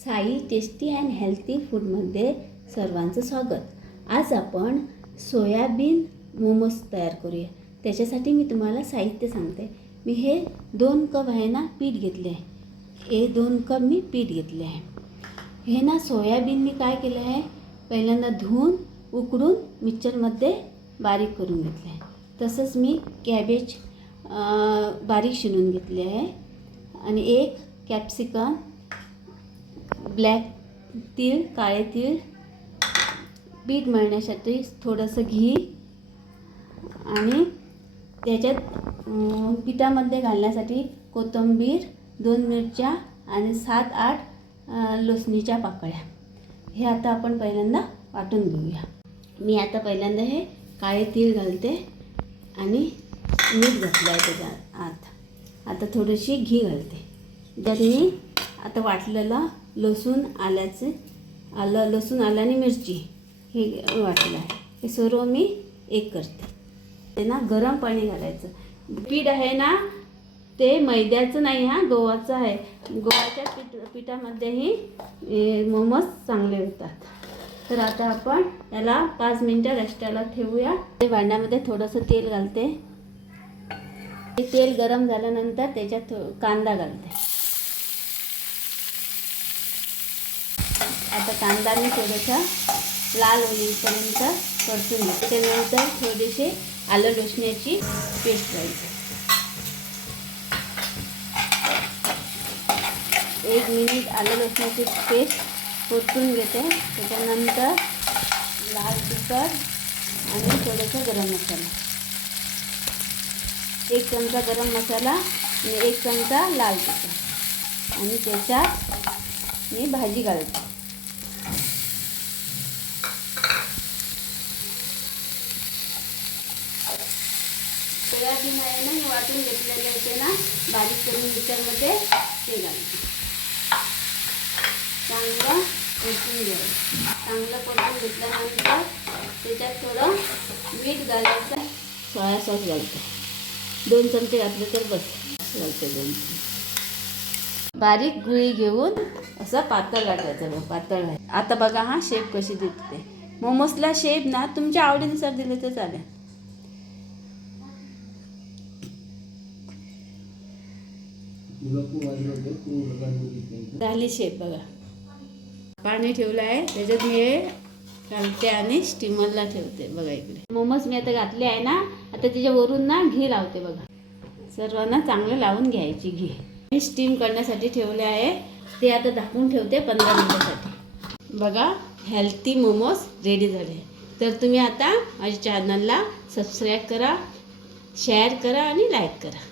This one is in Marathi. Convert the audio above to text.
साई टेस्टी अँड हेल्थी फूडमध्ये सर्वांचं स्वागत. आज आपण सोयाबीन मोमोज तयार करूया. त्याच्यासाठी मी तुम्हाला साहित्य सांगते. मी हे 2 कप आहे ना पीठ घेतले आहे. हे 2 कप मी पीठ घेतले आहे. हे ना सोयाबीन मी काय केलं आहे, पहिल्यांदा धुवून उकडून मिक्सरमध्ये बारीक करून घेतले आहे. तसंच मी कॅबेज बारीक शिनून घेतले आहे आणि 1 कॅप्सिकम, ब्लॅक तीळ, काळे तीळ, पीठ मळण्यासाठी थोडंसं घी आणि त्याच्यात पिठामध्ये घालण्यासाठी कोथिंबीर, 2 मिरच्या आणि 7-8 लसणीच्या पाकळ्या. हे आता आपण पहिल्यांदा वाटून घेऊया. मी आता पहिल्यांदा हे काळे तीळ घालते आणि मीठ घातलं आहे त्याच्या आत. आता थोडीशी घी घालते. त्यात मी आता वाटलेलं लसूण आलं आणि मिरची हे वाटलं आहे. हे सर्व मी एक करते. ते ना गरम पाणी घालायचं. पीठ आहे ना ते मैद्याचं नाही, हा गव्हाचं आहे. गव्हाच्या पिठामध्येही मोमोज चांगले होतात. तर आता आपण याला 5 मिनिटं रेस्टला ठेवूया. ते भांड्यामध्ये थोडंसं तेल घालते. ते तेल गरम झाल्यानंतर त्याच्यात कांदा घालते. आता कांदा मी थोडासा लाल होईपर्यंत परतून घेते. त्यानंतर थोडीशी आलं लसणाची पेस्ट घालते. 1 मिनिट आलं लसणाची पेस्ट परतून घेते. त्याच्यानंतर लाल तिखट आणि थोडंसं गरम मसाला, 1 चमचा गरम मसाला आणि 1 चमचा लाल तिखट आणि त्याच्यात मी भाजी घालते. सोयाबीन आहे ना, हे वाटून घेतलेले होते ना बारीक करून मिक्सरमध्ये, ते घालते. चांगलं परतून घ्यायचं. चांगलं परतून घेतल्यानंतर त्याच्यात थोडं मीठ घालायचं. सोया सॉस घालते. 2 चमचे घातले तर बस. घालते 2 चमचे. बारीक गुळी घेऊन असं पातळ लाटायचं. पातळ आहे. आता बघा हा शेप कशी दिसते. मोमोजला शेप ना तुमच्या आवडीनुसार दिले तर चालेल. झाली शेप बघा. पाणी ठेवलं आहे त्याच्यात हे घालते आणि स्टीमरला ठेवते. बघा इकडे मोमोज मी आता घातले आहे ना. आता त्याच्यावरून ना घी लावते. बघा सर्वांना चांगलं लावून घ्यायची घी. मी स्टीम करण्यासाठी ठेवले आहे. ते आता झाकून ठेवते 15 मिनिटासाठी. बघा हेल्थी मोमोज रेडी झाले. तर तुम्ही आता माझ्या चॅनलला सबस्क्राईब करा, शेअर करा आणि लाईक करा.